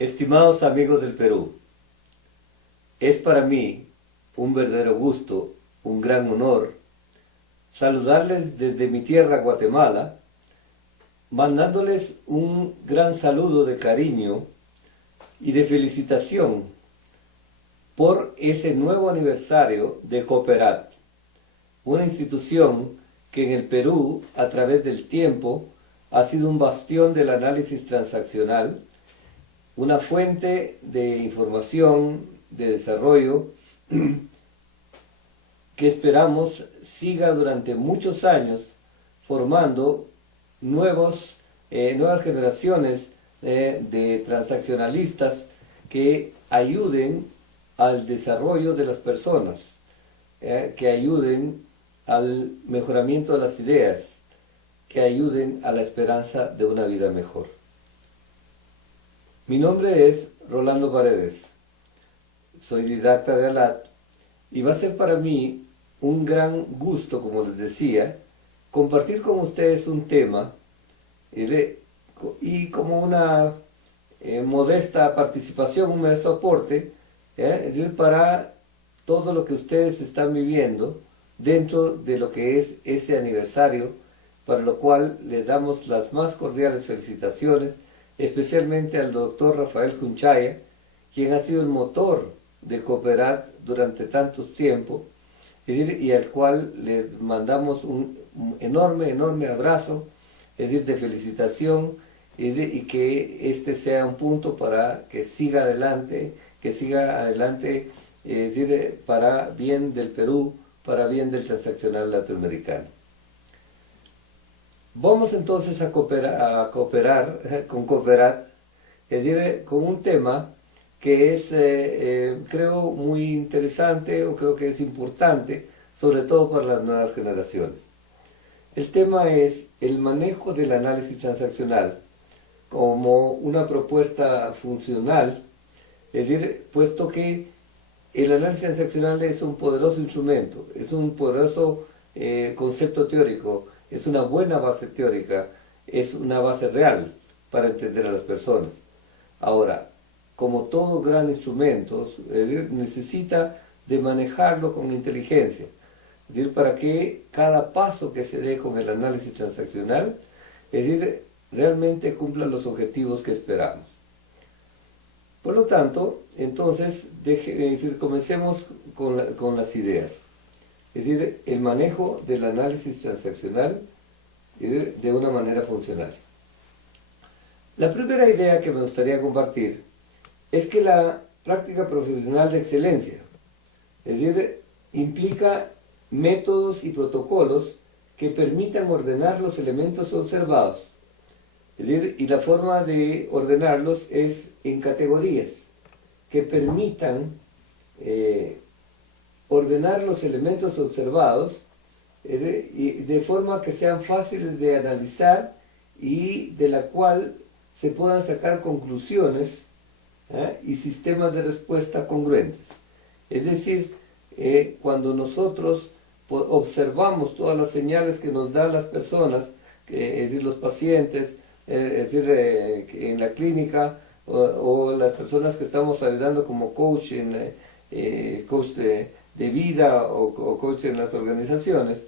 Estimados amigos del Perú, es para mí un verdadero gusto, un gran honor, saludarles desde mi tierra Guatemala, mandándoles un gran saludo de cariño y de felicitación por ese nuevo aniversario de Cooperat, una institución que en el Perú, a través del tiempo, ha sido un bastión del análisis transaccional, una fuente de información, de desarrollo, que esperamos siga durante muchos años formando nuevas generaciones de transaccionalistas que ayuden al desarrollo de las personas, que ayuden al mejoramiento de las ideas, que ayuden a la esperanza de una vida mejor. Mi nombre es Rolando Paredes, soy didacta de ALAT y va a ser para mí un gran gusto, como les decía, compartir con ustedes un tema y como una modesta participación, un modesto aporte para todo lo que ustedes están viviendo dentro de lo que es ese aniversario, para lo cual les damos las más cordiales felicitaciones, especialmente al doctor Rafael Junchaya, quien ha sido el motor de Cooperat durante tantos tiempos, y al cual le mandamos un enorme abrazo, de felicitación, y que este sea un punto para que siga adelante, para bien del Perú, para bien del transaccional latinoamericano. Vamos entonces a cooperar con Cooperat, con un tema que es, creo, muy interesante, o creo que es importante, sobre todo para las nuevas generaciones. El tema es el manejo del análisis transaccional como una propuesta funcional, puesto que el análisis transaccional es un poderoso instrumento, es un poderoso concepto teórico, es una buena base teórica, es una base real para entender a las personas. Ahora, como todo gran instrumento, necesita de manejarlo con inteligencia, para que cada paso que se dé con el análisis transaccional, realmente cumpla los objetivos que esperamos. Por lo tanto, entonces, comencemos con las ideas. El manejo del análisis transaccional de una manera funcional. La primera idea que me gustaría compartir es que la práctica profesional de excelencia, implica métodos y protocolos que permitan ordenar los elementos observados. Y la forma de ordenarlos es en categorías que permitan ordenar los elementos observados y de forma que sean fáciles de analizar y de la cual se puedan sacar conclusiones y sistemas de respuesta congruentes. Es decir, cuando nosotros observamos todas las señales que nos dan las personas, los pacientes, en la clínica, o las personas que estamos ayudando como coach, coach de vida o coach en las organizaciones,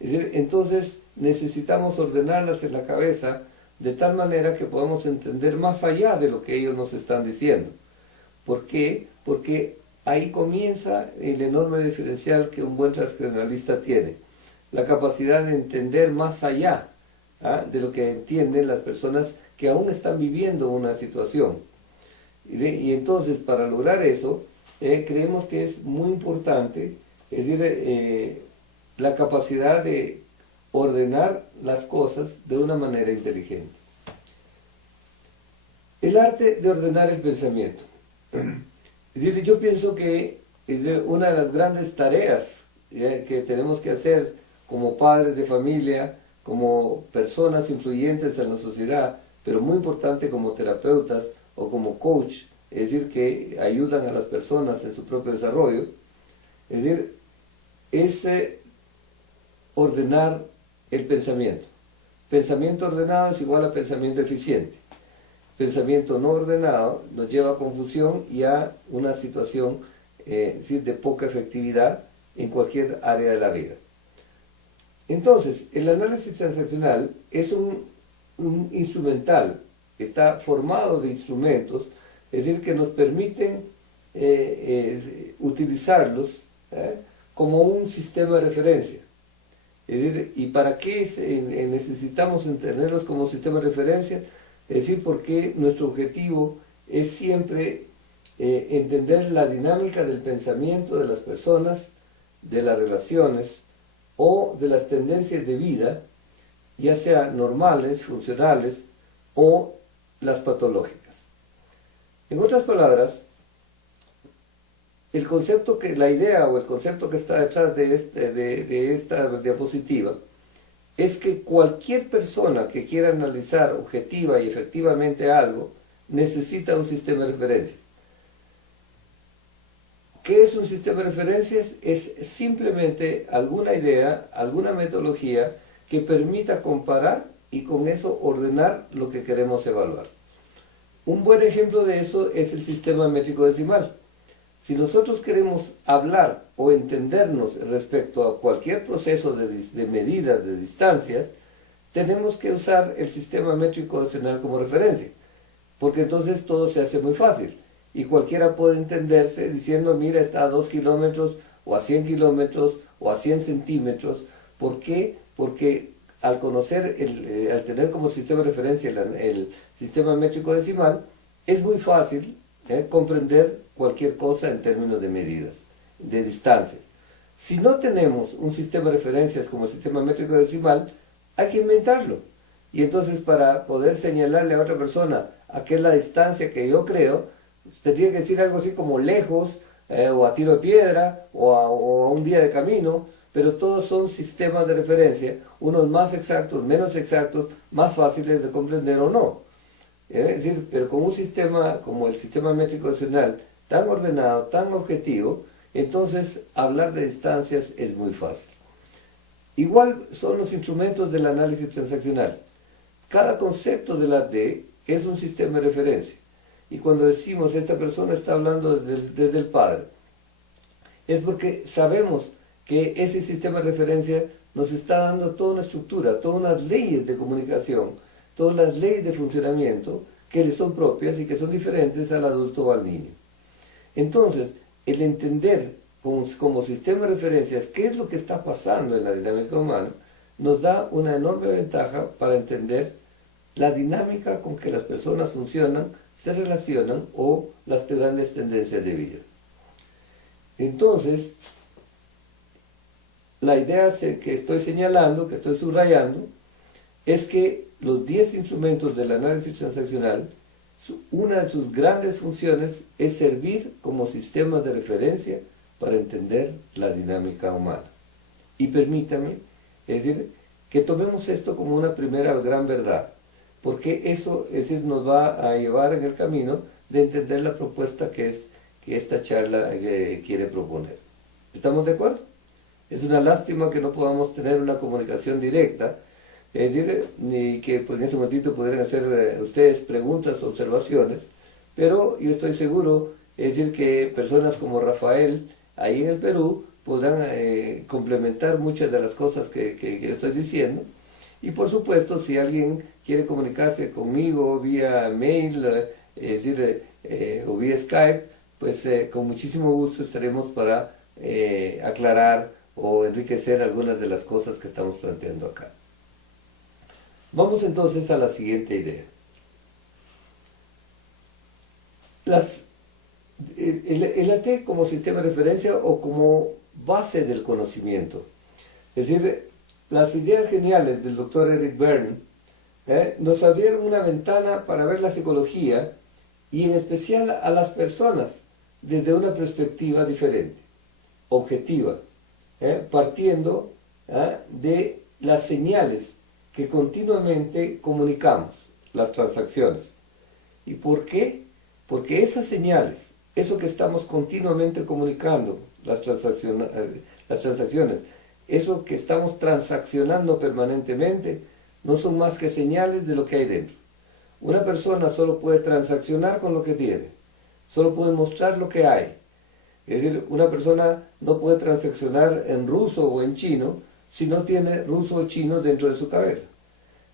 entonces necesitamos ordenarlas en la cabeza de tal manera que podamos entender más allá de lo que ellos nos están diciendo. ¿Por qué? Porque ahí comienza el enorme diferencial que un buen transaccionalista tiene, la capacidad de entender más allá de lo que entienden las personas que aún están viviendo una situación. Y entonces, para lograr eso, creemos que es muy importante, la capacidad de ordenar las cosas de una manera inteligente. El arte de ordenar el pensamiento. Yo pienso que una de las grandes tareas que tenemos que hacer como padres de familia, como personas influyentes en la sociedad, pero muy importante como terapeutas o como coach, que ayudan a las personas en su propio desarrollo, es ordenar el pensamiento. Pensamiento ordenado es igual a pensamiento eficiente. pensamiento no ordenado nos lleva a confusión y a una situación de poca efectividad en cualquier área de la vida. Entonces, el análisis transaccional es un instrumental, está formado de instrumentos, es decir, que nos permiten utilizarlos como un sistema de referencia. Es decir, ¿y para qué necesitamos tenerlos como sistema de referencia? Es decir, porque nuestro objetivo es siempre entender la dinámica del pensamiento de las personas, de las relaciones o de las tendencias de vida, ya sean normales, funcionales o las patológicas. En otras palabras, el concepto la idea o el concepto que está detrás de esta diapositiva es que cualquier persona que quiera analizar objetiva y efectivamente algo necesita un sistema de referencias. ¿Qué es un sistema de referencias? Es simplemente alguna idea, alguna metodología que permita comparar y con eso ordenar lo que queremos evaluar. Un buen ejemplo de eso es el sistema métrico decimal. Si nosotros queremos hablar o entendernos respecto a cualquier proceso de medidas de distancias, tenemos que usar el sistema métrico decimal como referencia, porque entonces todo se hace muy fácil y cualquiera puede entenderse diciendo, mira, está a 2 kilómetros o a 100 kilómetros o a 100 centímetros. ¿Por qué? Porque al conocer, al tener como sistema de referencia el sistema métrico decimal, es muy fácil comprender cualquier cosa en términos de medidas, de distancias. Si no tenemos un sistema de referencias como el sistema métrico decimal, hay que inventarlo. Y entonces para poder señalarle a otra persona a qué es la distancia que yo creo, tendría que decir algo así como lejos, o a tiro de piedra, o a un día de camino, pero todos son sistemas de referencia, unos más exactos, menos exactos, más fáciles de comprender o no. Es decir, pero con un sistema como el sistema métrico decimal tan ordenado, tan objetivo, entonces hablar de distancias es muy fácil. Igual son los instrumentos del análisis transaccional. Cada concepto de la D es un sistema de referencia. Y cuando decimos esta persona está hablando desde el padre, es porque sabemos que ese sistema de referencia nos está dando toda una estructura, todas unas leyes de comunicación, todas las leyes de funcionamiento que le son propias y que son diferentes al adulto o al niño. Entonces, el entender como sistema de referencias qué es lo que está pasando en la dinámica humana, nos da una enorme ventaja para entender la dinámica con que las personas funcionan, se relacionan o las grandes tendencias de vida. Entonces, la idea que estoy señalando, que estoy subrayando, es que los 10 instrumentos del análisis transaccional, una de sus grandes funciones es servir como sistemas de referencia para entender la dinámica humana. Y permítame, es decir, que tomemos esto como una primera gran verdad, porque eso, es decir, nos va a llevar en el camino de entender la propuesta que esta charla quiere proponer. ¿Estamos de acuerdo? Es una lástima que no podamos tener una comunicación directa, es decir, ni que pues, en este momentito pudieran hacer ustedes preguntas, observaciones, pero yo estoy seguro, es decir, que personas como Rafael, ahí en el Perú, podrán complementar muchas de las cosas que yo estoy diciendo. Y por supuesto, si alguien quiere comunicarse conmigo vía mail, es decir, o vía Skype, pues con muchísimo gusto estaremos para aclarar o enriquecer algunas de las cosas que estamos planteando acá. Vamos entonces a la siguiente idea. El AT como sistema de referencia o como base del conocimiento. Es decir, las ideas geniales del doctor Eric Berne nos abrieron una ventana para ver la psicología y en especial a las personas desde una perspectiva diferente, objetiva, partiendo de las señales que continuamente comunicamos, las transacciones. ¿Y por qué? Porque esas señales, eso que estamos continuamente comunicando, las transacciones, eso que estamos transaccionando permanentemente, no son más que señales de lo que hay dentro. una persona solo puede transaccionar con lo que tiene, solo puede mostrar lo que hay. Es decir, una persona no puede transaccionar en ruso o en chino si no tiene ruso o chino dentro de su cabeza.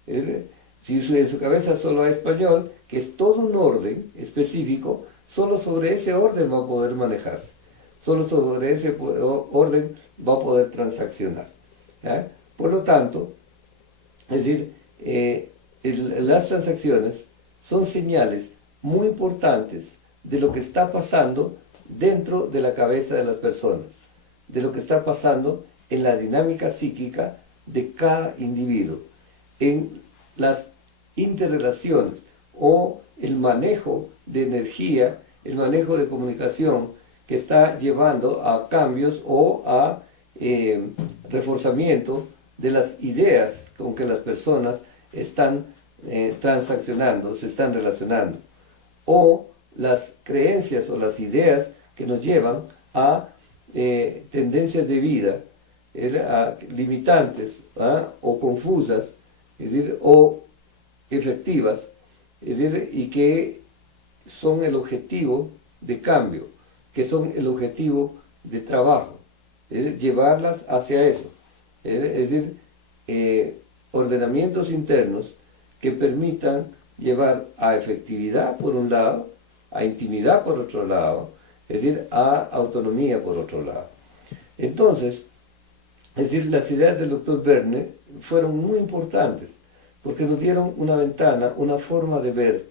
Es decir, si en su cabeza solo hay español, que es todo un orden específico, solo sobre ese orden va a poder manejarse. Solo sobre ese orden va a poder transaccionar. ¿Ya? Por lo tanto, es decir, las transacciones son señales muy importantes de lo que está pasando dentro de la cabeza de las personas, de lo que está pasando en la dinámica psíquica de cada individuo, en las interrelaciones o el manejo de energía, el manejo de comunicación que está llevando a cambios o a reforzamiento de las ideas con que las personas están transaccionando, se están relacionando, o las creencias o las ideas que nos llevan a tendencias de vida limitantes o confusas, es decir, o efectivas, es decir, y que son el objetivo de cambio, que son el objetivo de trabajo, es decir, llevarlas hacia eso, es decir, ordenamientos internos que permitan llevar a efectividad por un lado, a intimidad por otro lado, es decir, a autonomía por otro lado. Entonces, es decir, las ideas del doctor Verne fueron muy importantes, porque nos dieron una ventana, una forma de ver,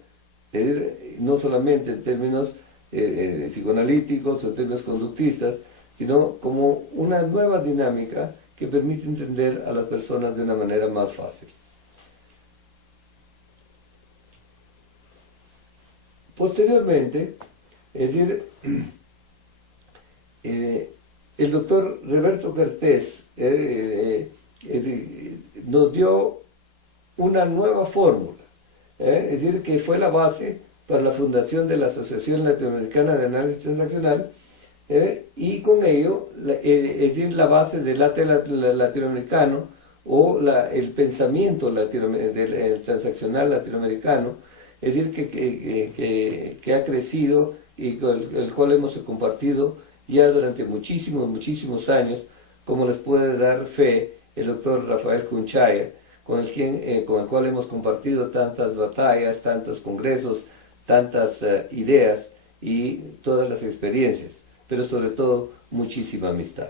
es decir, no solamente en términos psicoanalíticos o en términos conductistas, sino como una nueva dinámica que permite entender a las personas de una manera más fácil. Posteriormente, es decir, el doctor Roberto Kertész nos dio una nueva fórmula, es decir, que fue la base para la fundación de la Asociación Latinoamericana de Análisis Transaccional, y con ello, es decir, la base del arte latinoamericano o el pensamiento del transaccional latinoamericano, es decir, que ha crecido y con el cual hemos compartido ya durante muchísimos años, como les puede dar fe el doctor Rafael Cunchaya, con el cual hemos compartido tantas batallas, tantos congresos, tantas ideas y todas las experiencias, pero sobre todo muchísima amistad.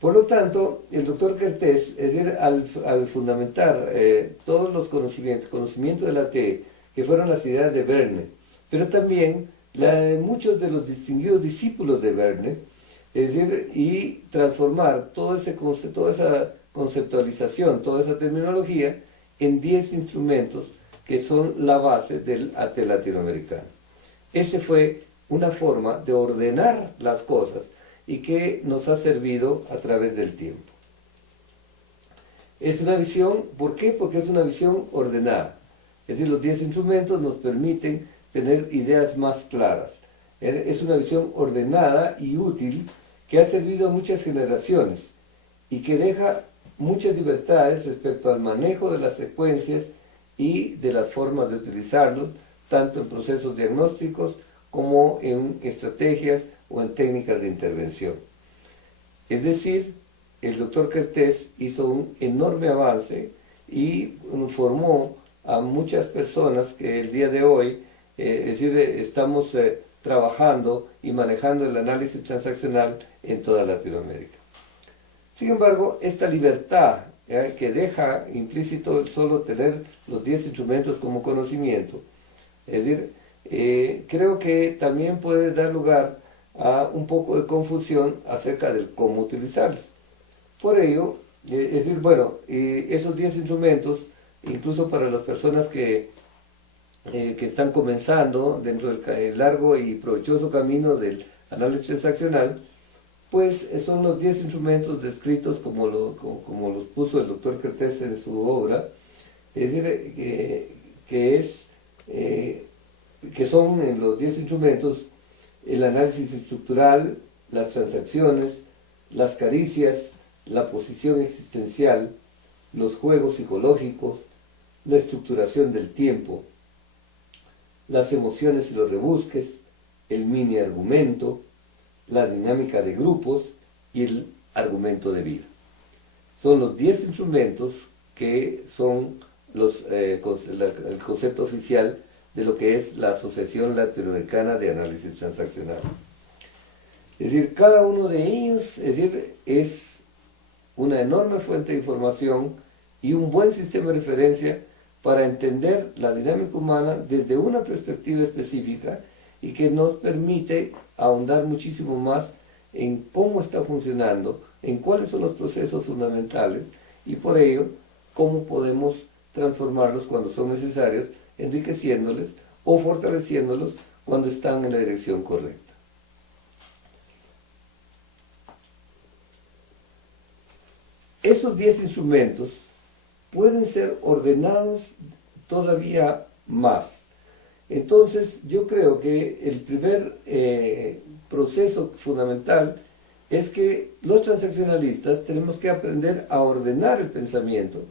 Por lo tanto, el doctor Kertész, es decir, al fundamentar todos los conocimientos de la TE, que fueron las ideas de Verne, pero también muchos de los distinguidos discípulos de Verne, es decir, y transformar toda esa conceptualización, toda esa terminología en 10 instrumentos que son la base del arte latinoamericano. Esa fue una forma de ordenar las cosas y que nos ha servido a través del tiempo. Es una visión, ¿por qué? Porque es una visión ordenada. Es decir, los 10 instrumentos nos permiten tener ideas más claras. Es una visión ordenada y útil que ha servido a muchas generaciones y que deja muchas libertades respecto al manejo de las secuencias y de las formas de utilizarlos, tanto en procesos diagnósticos como en estrategias o en técnicas de intervención. Es decir, el doctor Kertész hizo un enorme avance y formó a muchas personas que el día de hoy, es decir, estamos trabajando y manejando el análisis transaccional en toda Latinoamérica. Sin embargo, esta libertad que deja implícito solo tener los 10 instrumentos como conocimiento, es decir, creo que también puede dar lugar a un poco de confusión acerca del cómo utilizarlos. Por ello, es decir, bueno, esos 10 instrumentos, incluso para las personas que están comenzando dentro del largo y provechoso camino del análisis transaccional, pues son los 10 instrumentos descritos como los puso el doctor Kertész en su obra, es decir, que son en los 10 instrumentos el análisis estructural, las transacciones, las caricias, la posición existencial, los juegos psicológicos, la estructuración del tiempo, las emociones y los rebusques, el mini argumento, la dinámica de grupos y el argumento de vida. Son los 10 instrumentos que son el concepto oficial de lo que es la Asociación Latinoamericana de Análisis Transaccional. Es decir, cada uno de ellos es una enorme fuente de información y un buen sistema de referencia para entender la dinámica humana desde una perspectiva específica y que nos permite ahondar muchísimo más en cómo está funcionando, en cuáles son los procesos fundamentales y por ello cómo podemos transformarlos cuando son necesarios, enriqueciéndoles o fortaleciéndolos cuando están en la dirección correcta. Esos 10 instrumentos pueden ser ordenados todavía más. Entonces, yo creo que el primer proceso fundamental es que los transaccionalistas tenemos que aprender a ordenar el pensamiento,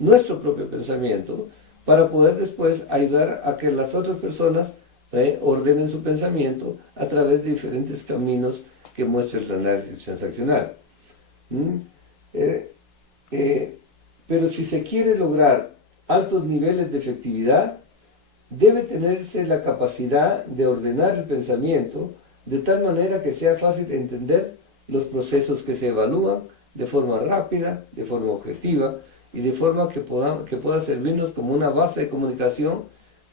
nuestro propio pensamiento, para poder después ayudar a que las otras personas ordenen su pensamiento a través de diferentes caminos que muestra el análisis transaccional. Pero si se quiere lograr altos niveles de efectividad, debe tenerse la capacidad de ordenar el pensamiento de tal manera que sea fácil de entender los procesos que se evalúan de forma rápida, de forma objetiva y de forma que pueda servirnos como una base de comunicación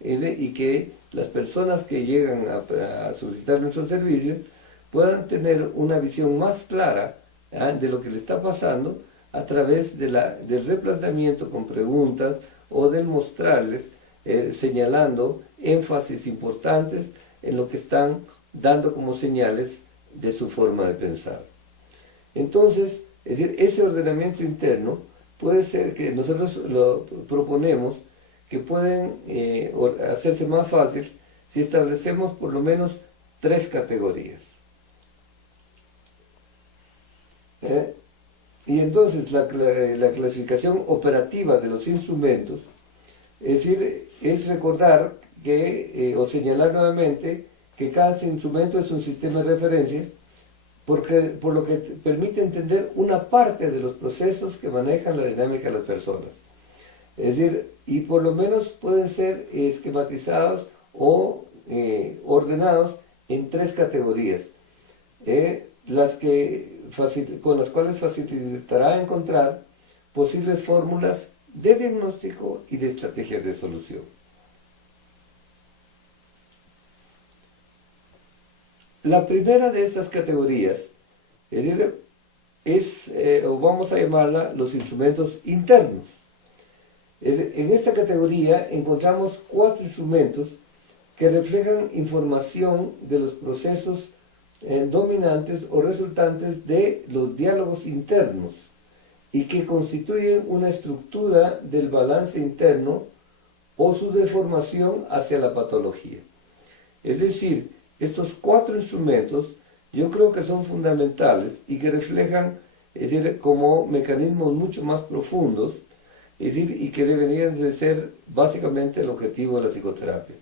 y que las personas que llegan a solicitar nuestros servicios puedan tener una visión más clara de lo que le está pasando a través del replanteamiento con preguntas o del mostrarles, señalando énfasis importantes en lo que están dando como señales de su forma de pensar. Entonces, es decir, ese ordenamiento interno puede ser que nosotros lo proponemos que pueden hacerse más fácil si establecemos por lo menos 3 categorías. Y entonces la clasificación operativa de los instrumentos, es decir, es recordar que, o señalar nuevamente que cada instrumento es un sistema de referencia, por lo que permite entender una parte de los procesos que manejan la dinámica de las personas. Es decir, y por lo menos pueden ser esquematizados o ordenados en 3 categorías, con las cuales facilitará encontrar posibles fórmulas de diagnóstico y de estrategias de solución. La primera de estas categorías o vamos a llamarla los instrumentos internos. En esta categoría encontramos 4 instrumentos que reflejan información de los procesos dominantes o resultantes de los diálogos internos y que constituyen una estructura del balance interno o su deformación hacia la patología. Es decir, estos 4 instrumentos yo creo que son fundamentales y que reflejan, es decir, como mecanismos mucho más profundos, es decir, y que deberían de ser básicamente el objetivo de la psicoterapia.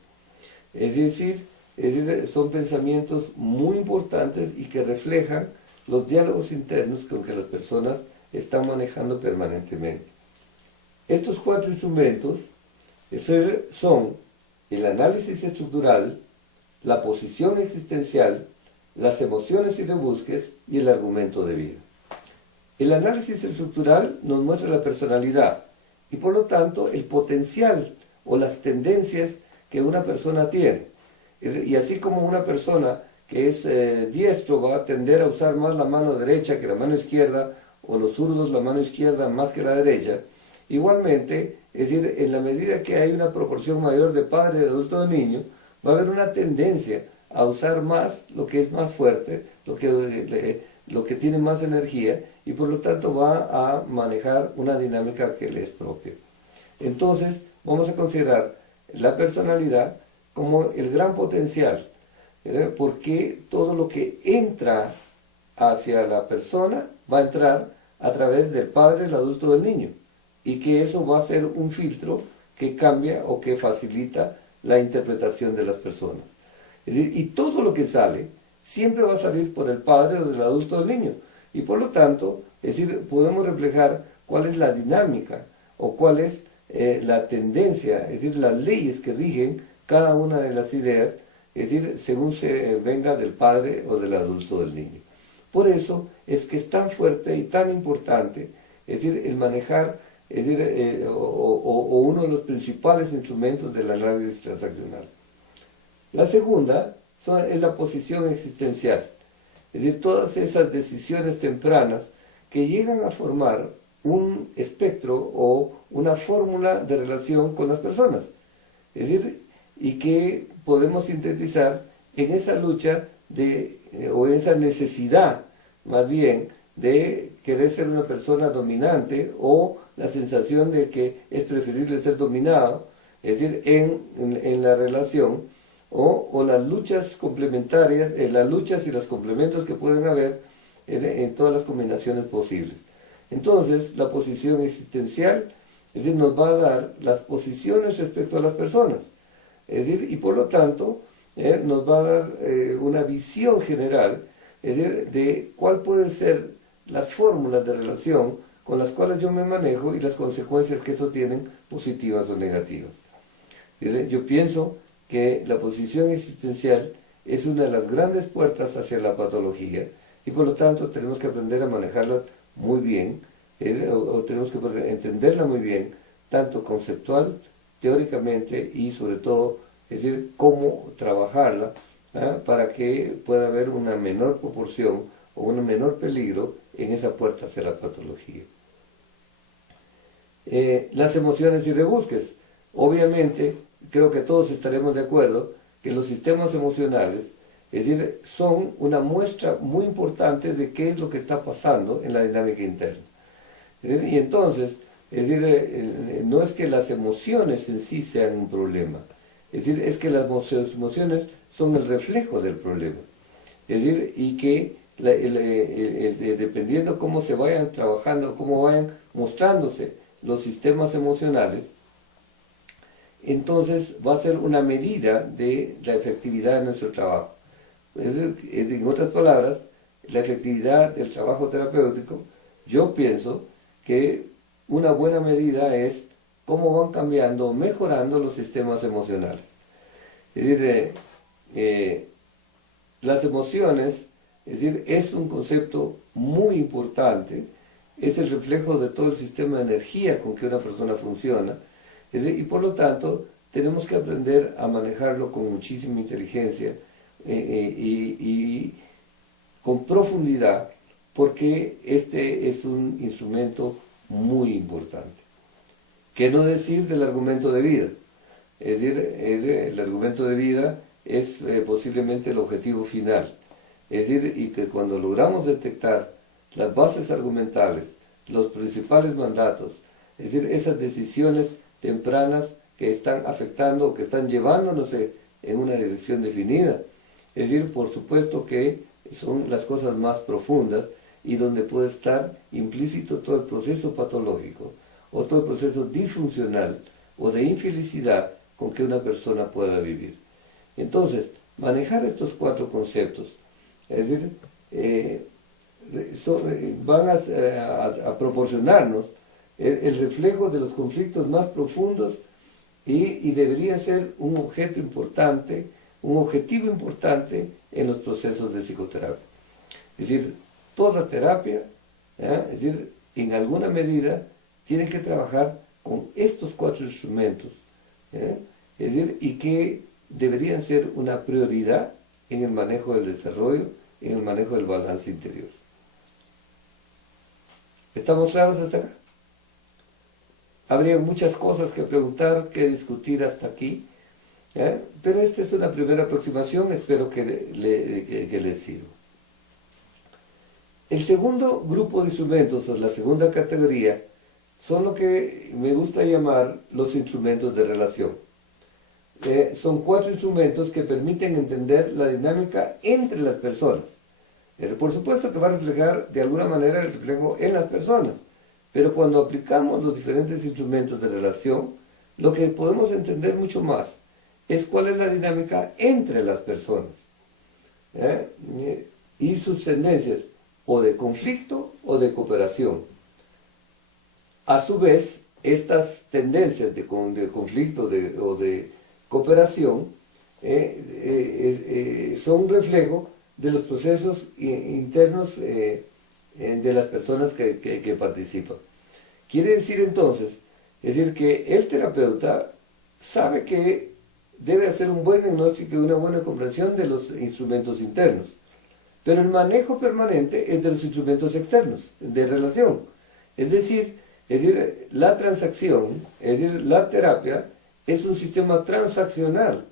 Es decir, son pensamientos muy importantes y que reflejan los diálogos internos con que las personas están manejando permanentemente. Estos 4 instrumentos son el análisis estructural, la posición existencial, las emociones y rebusques y el argumento de vida. El análisis estructural nos muestra la personalidad y por lo tanto el potencial o las tendencias que una persona tiene. Y así como una persona que es diestro va a tender a usar más la mano derecha que la mano izquierda, o los zurdos la mano izquierda más que la derecha, igualmente, es decir, en la medida que hay una proporción mayor de padre, de adulto, de niño, va a haber una tendencia a usar más lo que es más fuerte, lo que tiene más energía, y por lo tanto va a manejar una dinámica que le es propia. Entonces, vamos a considerar la personalidad como el gran potencial, porque todo lo que entra hacia la persona va a entrar a través del padre, el adulto, del niño, y que eso va a ser un filtro que cambia o que facilita la interpretación de las personas. Es decir, y todo lo que sale siempre va a salir por el padre o del adulto o del niño. Y por lo tanto, es decir, podemos reflejar cuál es la dinámica o cuál es la tendencia, es decir, las leyes que rigen cada una de las ideas, es decir, según se venga del padre o del adulto o del niño. Por eso es que es tan fuerte y tan importante, es decir, el manejar, es decir, o uno de los principales instrumentos del análisis transaccional. La segunda es la posición existencial, es decir, todas esas decisiones tempranas que llegan a formar un espectro o una fórmula de relación con las personas, es decir, y que podemos sintetizar en esa lucha o en esa necesidad, más bien, de querer ser una persona dominante o la sensación de que es preferible ser dominado, es decir, en la relación, o las luchas complementarias, las luchas y los complementos que pueden haber en todas las combinaciones posibles. Entonces, la posición existencial, es decir, nos va a dar las posiciones respecto a las personas, es decir, y por lo tanto, nos va a dar una visión general, es decir, de cuál pueden ser las fórmulas de relación con las cuales yo me manejo y las consecuencias que eso tienen, positivas o negativas. Yo pienso que la posición existencial es una de las grandes puertas hacia la patología y por lo tanto tenemos que aprender a manejarla muy bien, o tenemos que entenderla muy bien, tanto conceptual, teóricamente y sobre todo, es decir, cómo trabajarla para que pueda haber una menor proporción o un menor peligro en esa puerta hacia la patología. Las emociones y rebusques. Obviamente, creo que todos estaremos de acuerdo que los sistemas emocionales, es decir, son una muestra muy importante de qué es lo que está pasando en la dinámica interna. Y entonces, es decir, no es que las emociones en sí sean un problema, es decir, es que las emociones son el reflejo del problema. Es decir, y que dependiendo cómo se vayan trabajando, cómo vayan mostrándose los sistemas emocionales, entonces va a ser una medida de la efectividad de nuestro trabajo. En otras palabras, la efectividad del trabajo terapéutico, yo pienso que una buena medida es cómo van cambiando, mejorando los sistemas emocionales. Es decir, las emociones, es decir, es un concepto muy importante, es el reflejo de todo el sistema de energía con que una persona funciona, y por lo tanto tenemos que aprender a manejarlo con muchísima inteligencia y con profundidad, porque este es un instrumento muy importante. ¿Qué no decir del argumento de vida? Es decir, el argumento de vida es posiblemente el objetivo final. Es decir, y que cuando logramos detectar las bases argumentales, los principales mandatos, es decir, esas decisiones tempranas que están afectando o que están llevándonos en una dirección definida, es decir, por supuesto que son las cosas más profundas y donde puede estar implícito todo el proceso patológico o todo el proceso disfuncional o de infelicidad con que una persona pueda vivir. Entonces, manejar estos cuatro conceptos, es decir, van a proporcionarnos el reflejo de los conflictos más profundos y debería ser un objeto importante, un objetivo importante en los procesos de psicoterapia. Es decir, toda terapia, es decir, en alguna medida tiene que trabajar con estos cuatro instrumentos, es decir, y que deberían ser una prioridad en el manejo del desarrollo, en el manejo del balance interior. ¿Estamos claros hasta acá? Habría muchas cosas que preguntar, que discutir hasta aquí, pero esta es una primera aproximación, espero que les sirva. El segundo grupo de instrumentos, o la segunda categoría, son lo que me gusta llamar los instrumentos de relación. Son cuatro instrumentos que permiten entender la dinámica entre las personas. Por supuesto que va a reflejar de alguna manera el reflejo en las personas, pero cuando aplicamos los diferentes instrumentos de relación, es decir, lo que podemos entender mucho más es cuál es la dinámica entre las personas, y sus tendencias o de conflicto o de cooperación. A su vez, estas tendencias de conflicto o de cooperación son un reflejo de los procesos internos de las personas que participan. Quiere decir entonces, que el terapeuta sabe que debe hacer un buen diagnóstico y una buena comprensión de los instrumentos internos, pero el manejo permanente es de los instrumentos externos, de relación. Es decir, la transacción, la terapia es un sistema transaccional.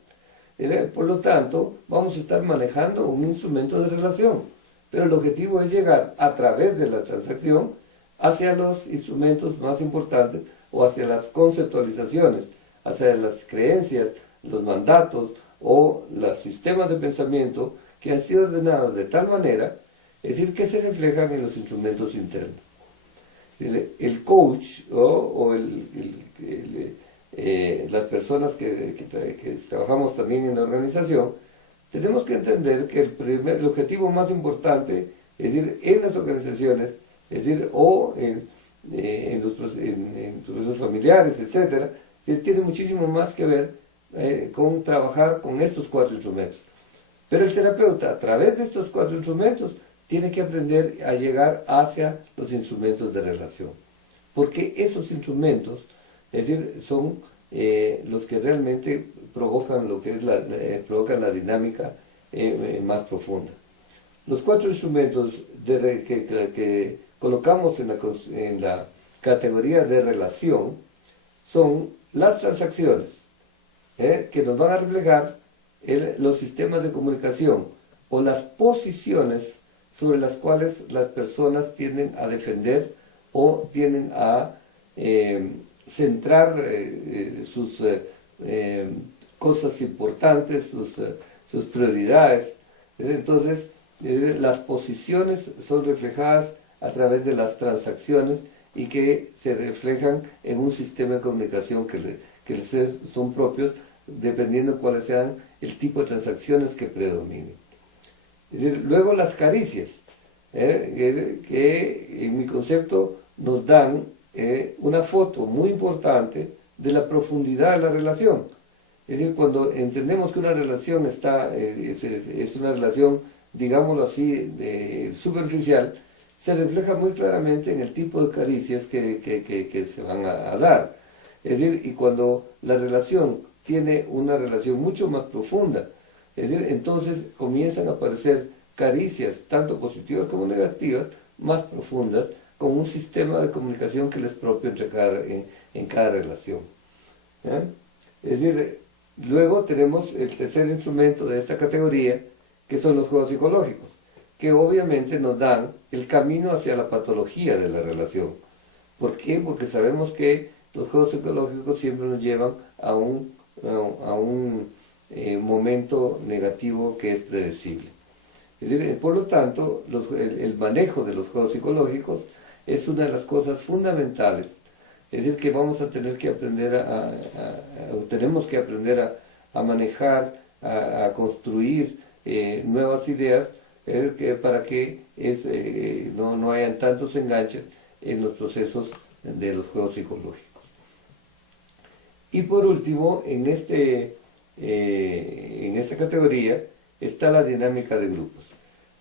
Por lo tanto, vamos a estar manejando un instrumento de relación, pero el objetivo es llegar a través de la transacción hacia los instrumentos más importantes o hacia las conceptualizaciones, hacia las creencias, los mandatos o los sistemas de pensamiento que han sido ordenados de tal manera, que se reflejan en los instrumentos internos. El coach las personas que trabajamos también en la organización, tenemos que entender que el objetivo más importante, en las organizaciones, o en procesos familiares, etcétera, tiene muchísimo más que ver con trabajar con estos 4 instrumentos. Pero el terapeuta, a través de estos 4 instrumentos, tiene que aprender a llegar hacia los instrumentos de relación. Porque esos instrumentos, son los que realmente provocan lo que es provocan la dinámica más profunda. Los 4 instrumentos que colocamos en la categoría de relación son las transacciones, que nos van a reflejar los sistemas de comunicación o las posiciones sobre las cuales las personas tienden a defender o tienden a centrar sus cosas importantes, sus prioridades. Entonces, las posiciones son reflejadas a través de las transacciones y que se reflejan en un sistema de comunicación que son propios dependiendo de cuáles sean el tipo de transacciones que predominen. Luego las caricias, que en mi concepto nos dan una foto muy importante de la profundidad de la relación. Cuando entendemos que una relación es una relación, digámoslo así, superficial, se refleja muy claramente en el tipo de caricias que se van a dar. Y cuando la relación tiene una relación mucho más profunda, entonces comienzan a aparecer caricias, tanto positivas como negativas, más profundas, con un sistema de comunicación que les es propio en cada relación. Luego tenemos el tercer instrumento de esta categoría, que son los juegos psicológicos, que obviamente nos dan el camino hacia la patología de la relación. ¿Por qué? Porque sabemos que los juegos psicológicos siempre nos llevan a un momento negativo que es predecible. Por lo tanto, el manejo de los juegos psicológicos es una de las cosas fundamentales. Es decir, que vamos a tener que aprender tenemos que aprender a manejar, a construir nuevas ideas para que no hayan tantos enganches en los procesos de los juegos psicológicos. Y por último, en esta categoría está la dinámica de grupos.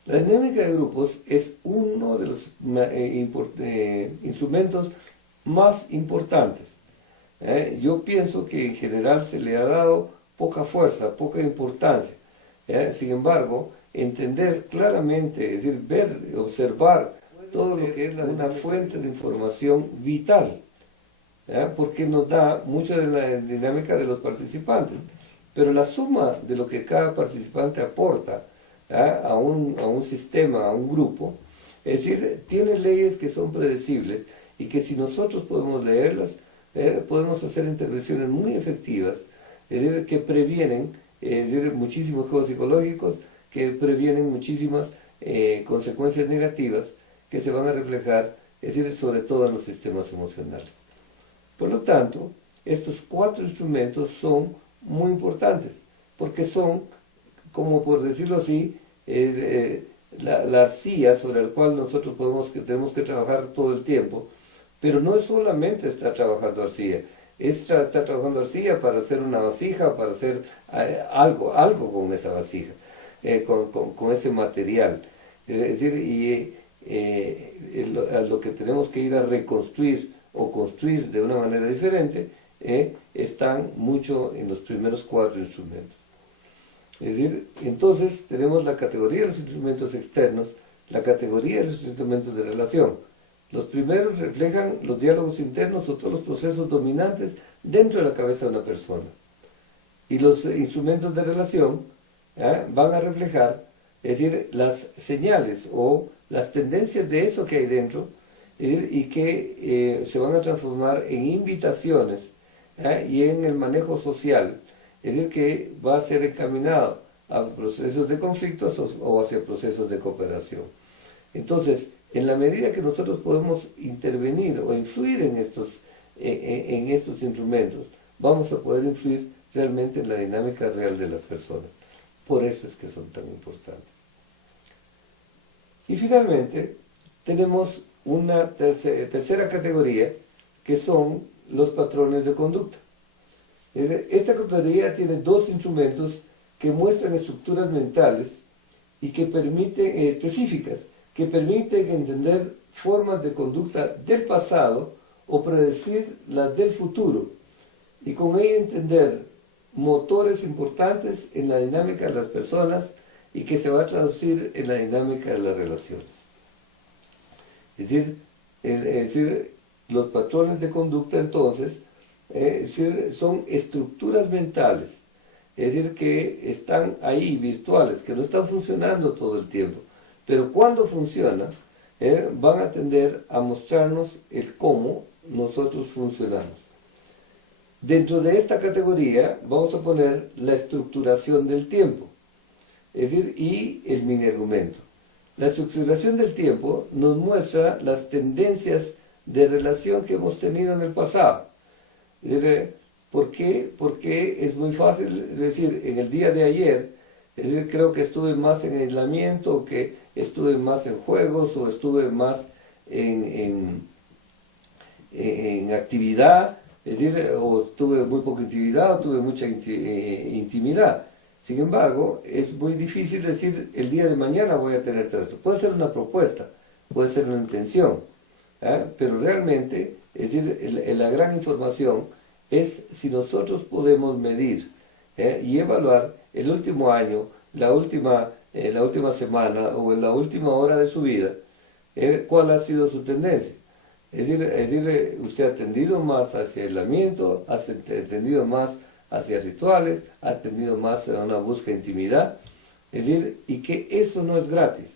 La dinámica de grupos es uno de los instrumentos más importantes. Yo pienso que en general se le ha dado poca fuerza, poca importancia. Sin embargo, entender claramente, es decir, ver, observar todo lo que es una fuente de información vital, porque nos da mucha de la dinámica de los participantes. Pero la suma de lo que cada participante aporta a un sistema, a un grupo, es decir, tiene leyes que son predecibles y que si nosotros podemos leerlas, podemos hacer intervenciones muy efectivas, es decir, que previenen muchísimos juegos psicológicos, que previenen muchísimas consecuencias negativas que se van a reflejar, es decir, sobre todo en los sistemas emocionales. Por lo tanto, estos 4 instrumentos son muy importantes, porque son, como por decirlo así, la arcilla sobre la cual nosotros tenemos que trabajar todo el tiempo, pero no es solamente estar trabajando arcilla, es estar trabajando arcilla para hacer una vasija, para hacer algo con esa vasija, con ese material. Es decir, lo que tenemos que ir a reconstruir o construir de una manera diferente, están mucho en los primeros 4 instrumentos. Es decir, entonces tenemos la categoría de los instrumentos externos, la categoría de los instrumentos de relación. Los primeros reflejan los diálogos internos o todos los procesos dominantes dentro de la cabeza de una persona. Y los instrumentos de relación van a reflejar, es decir, las señales o las tendencias de eso que hay dentro, y que se van a transformar en invitaciones y en el manejo social, es decir, que va a ser encaminado a procesos de conflictos o hacia procesos de cooperación. Entonces, en la medida que nosotros podemos intervenir o influir en estos instrumentos, vamos a poder influir realmente en la dinámica real de las personas. Por eso es que son tan importantes. Y finalmente, tenemos una tercera categoría, que son los patrones de conducta. Esta categoría tiene 2 instrumentos que muestran estructuras mentales y que permiten, específicas, que permiten entender formas de conducta del pasado o predecir las del futuro, y con ello entender motores importantes en la dinámica de las personas y que se va a traducir en la dinámica de las relaciones. Es decir, los patrones de conducta entonces son estructuras mentales, es decir, que están ahí virtuales, que no están funcionando todo el tiempo, pero cuando funcionan, van a tender a mostrarnos el cómo nosotros funcionamos. Dentro de esta categoría vamos a poner la estructuración del tiempo, es decir, y el mini argumento. La estructuración del tiempo nos muestra las tendencias de relación que hemos tenido en el pasado. ¿Por qué? Porque es muy fácil decir, en el día de ayer, es decir, creo que estuve más en aislamiento, o que estuve más en juegos, o estuve más en actividad, es decir, o tuve muy poca intimidad, o tuve mucha intimidad. Sin embargo, es muy difícil decir, el día de mañana voy a tener todo eso. Puede ser una propuesta, puede ser una intención, pero realmente, es decir, la gran información es si nosotros podemos medir y evaluar el último año, la última semana o en la última hora de su vida, cuál ha sido su tendencia. Es decir, usted ha tendido más hacia aislamiento, ha tendido más hacia rituales, ha tendido más a una búsqueda de intimidad, es decir, y que eso no es gratis,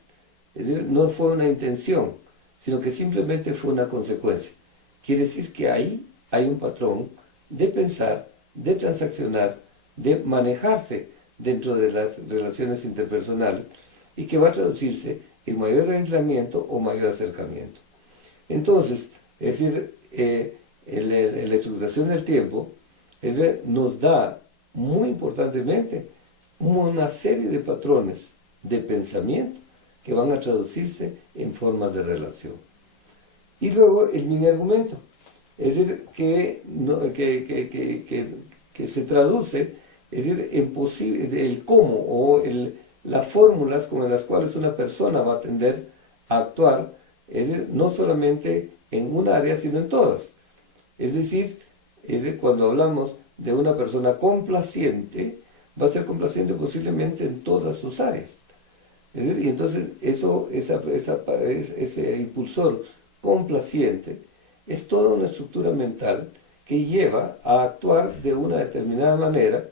es decir, no fue una intención, sino que simplemente fue una consecuencia. Quiere decir que ahí hay un patrón de pensar, de transaccionar, de manejarse dentro de las relaciones interpersonales y que va a traducirse en mayor aislamiento o mayor acercamiento. Entonces, es decir, la estructuración del tiempo nos da, muy importantemente, una serie de patrones de pensamiento que van a traducirse en formas de relación. Y luego el mini argumento, es decir, que se traduce, es decir, en el cómo o las fórmulas con las cuales una persona va a tender a actuar, es decir, no solamente en un área, sino en todas. Es decir, cuando hablamos de una persona complaciente, va a ser complaciente posiblemente en todas sus áreas. Es decir, y entonces ese impulsor complaciente es toda una estructura mental que lleva a actuar de una determinada manera,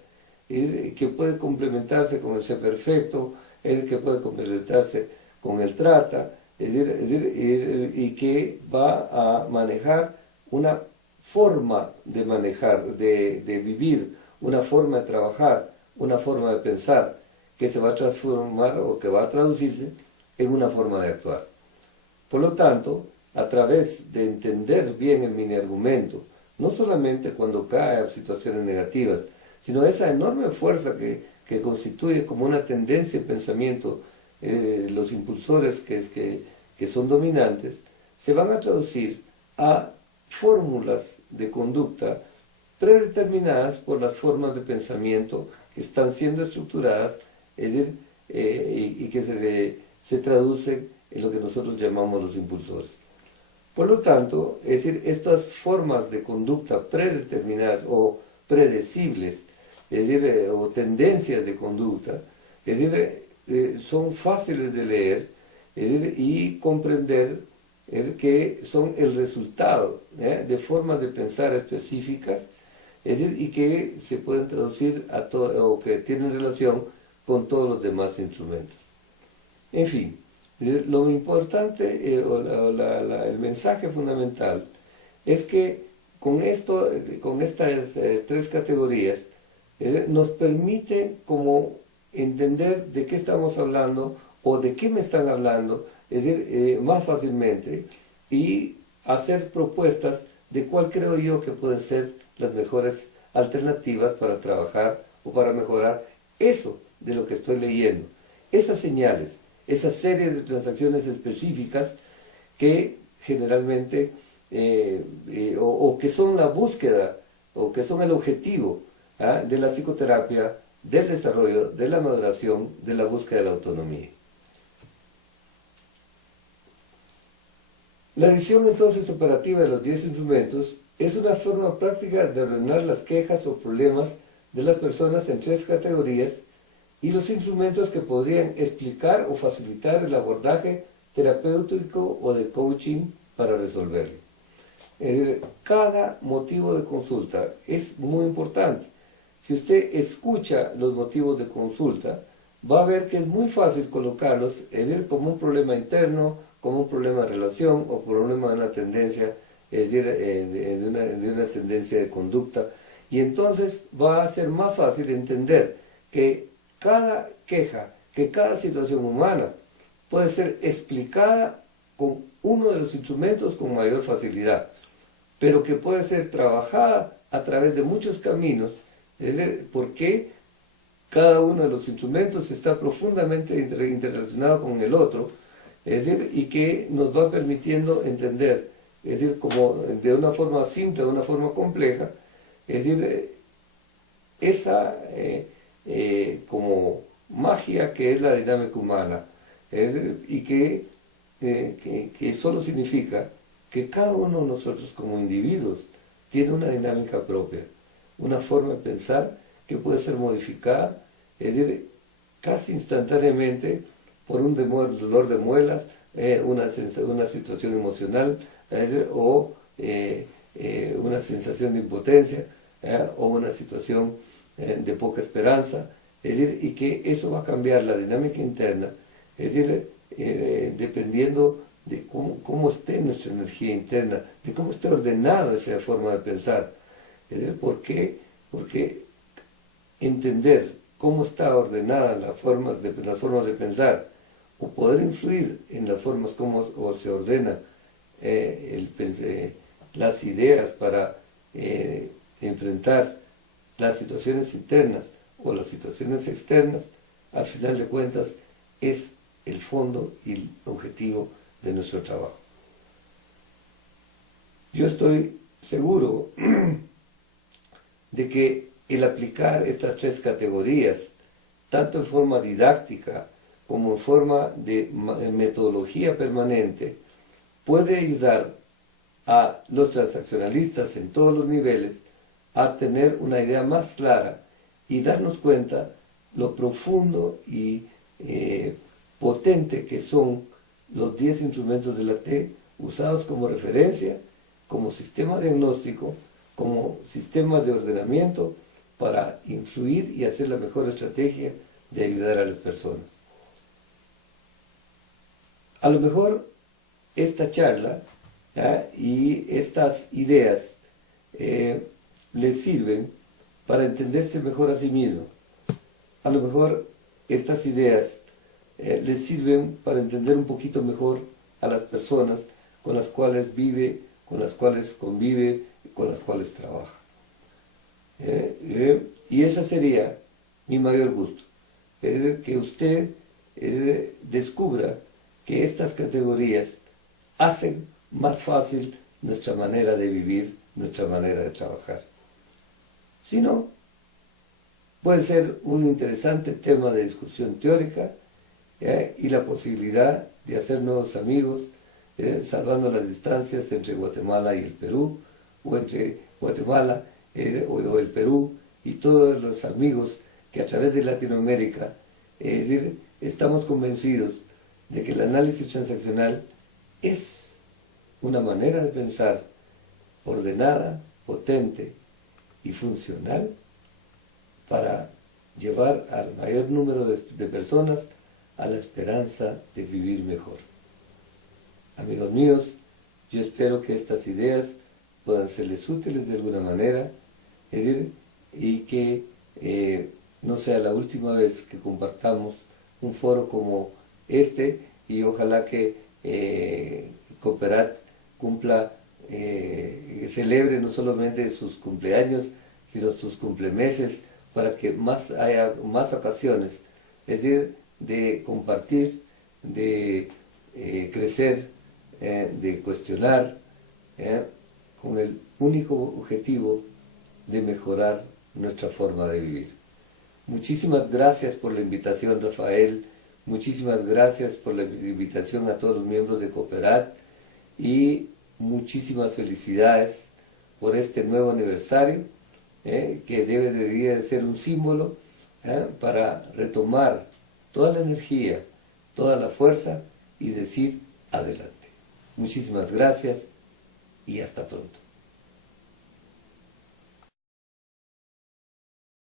que puede complementarse con el ser perfecto, que puede complementarse con el trata, y que va a manejar una forma de manejar, de vivir, una forma de trabajar, una forma de pensar, que se va a transformar o que va a traducirse en una forma de actuar. Por lo tanto, a través de entender bien el mini argumento, no solamente cuando cae a situaciones negativas, sino esa enorme fuerza que constituye como una tendencia de pensamiento los impulsores que son dominantes, se van a traducir a fórmulas de conducta predeterminadas por las formas de pensamiento que están siendo estructuradas, es decir, y que se traducen en lo que nosotros llamamos los impulsores. Por lo tanto, es decir, estas formas de conducta predeterminadas o predecibles, es decir, o tendencias de conducta, es decir, son fáciles de leer, es decir, y comprender que son el resultado de formas de pensar específicas, es decir, y que se pueden traducir a todo, o que tienen relación con todos los demás instrumentos. En fin, lo importante, el mensaje fundamental, es que con estas tres categorías, nos permite como entender de qué estamos hablando o de qué me están hablando, es decir, más fácilmente, y hacer propuestas de cuál creo yo que pueden ser las mejores alternativas para trabajar o para mejorar eso de lo que estoy leyendo. Esas señales, esa serie de transacciones específicas que generalmente, o que son la búsqueda, o que son el objetivo de la psicoterapia, del desarrollo, de la maduración, de la búsqueda de la autonomía. La edición entonces operativa de los 10 instrumentos es una forma práctica de ordenar las quejas o problemas de las personas en tres categorías y los instrumentos que podrían explicar o facilitar el abordaje terapéutico o de coaching para resolverlo. Cada motivo de consulta es muy importante. Si usted escucha los motivos de consulta, va a ver que es muy fácil colocarlos como un problema interno, como un problema de relación o problema de una tendencia, es decir, de una tendencia de conducta. Y entonces va a ser más fácil entender que cada queja, que cada situación humana puede ser explicada con uno de los instrumentos con mayor facilidad, pero que puede ser trabajada a través de muchos caminos, porque cada uno de los instrumentos está profundamente interrelacionado con el otro, es decir, y que nos va permitiendo entender, es decir, como de una forma simple, de una forma compleja, es decir, esa como magia que es la dinámica humana, y que solo significa que cada uno de nosotros como individuos tiene una dinámica propia, una forma de pensar que puede ser modificada, es decir, casi instantáneamente por un dolor de muelas, una situación emocional, o una sensación de impotencia, o una situación de poca esperanza, es decir, y que eso va a cambiar la dinámica interna, es decir, dependiendo de cómo esté nuestra energía interna, de cómo esté ordenada esa forma de pensar. Es decir, ¿por qué? Porque entender cómo está ordenada las formas de pensar, o poder influir en las formas como se ordenan las ideas para enfrentar las situaciones internas o las situaciones externas, al final de cuentas es el fondo y el objetivo de nuestro trabajo. Yo estoy seguro de que el aplicar estas tres categorías, tanto en forma didáctica como en forma de metodología permanente, puede ayudar a los transaccionalistas en todos los niveles a tener una idea más clara y darnos cuenta lo profundo y potente que son los 10 instrumentos de la T usados como referencia, como sistema diagnóstico, como sistema de ordenamiento para influir y hacer la mejor estrategia de ayudar a las personas. A lo mejor esta charla y estas ideas les sirven para entenderse mejor a sí mismos. A lo mejor estas ideas les sirven para entender un poquito mejor a las personas con las cuales vive, con las cuales convive, con las cuales trabaja. Y ese sería mi mayor gusto, es que usted descubra que estas categorías hacen más fácil nuestra manera de vivir, nuestra manera de trabajar. Si no, puede ser un interesante tema de discusión teórica y la posibilidad de hacer nuevos amigos, salvando las distancias entre Guatemala y el Perú, o entre Guatemala o el Perú y todos los amigos que a través de Latinoamérica estamos convencidos de que el análisis transaccional es una manera de pensar ordenada, potente y funcional para llevar al mayor número de personas a la esperanza de vivir mejor. Amigos míos, yo espero que estas ideas puedan serles útiles de alguna manera, y que no sea la última vez que compartamos un foro como este, y ojalá que Cooperat cumpla, celebre no solamente sus cumpleaños, sino sus cumplemeses, para que haya más ocasiones, es decir, de compartir, de crecer, de cuestionar, con el único objetivo de mejorar nuestra forma de vivir. Muchísimas gracias por la invitación, Rafael. Muchísimas gracias por la invitación a todos los miembros de Cooperat, y muchísimas felicidades por este nuevo aniversario, que debería de ser un símbolo para retomar toda la energía, toda la fuerza y decir adelante. Muchísimas gracias y hasta pronto.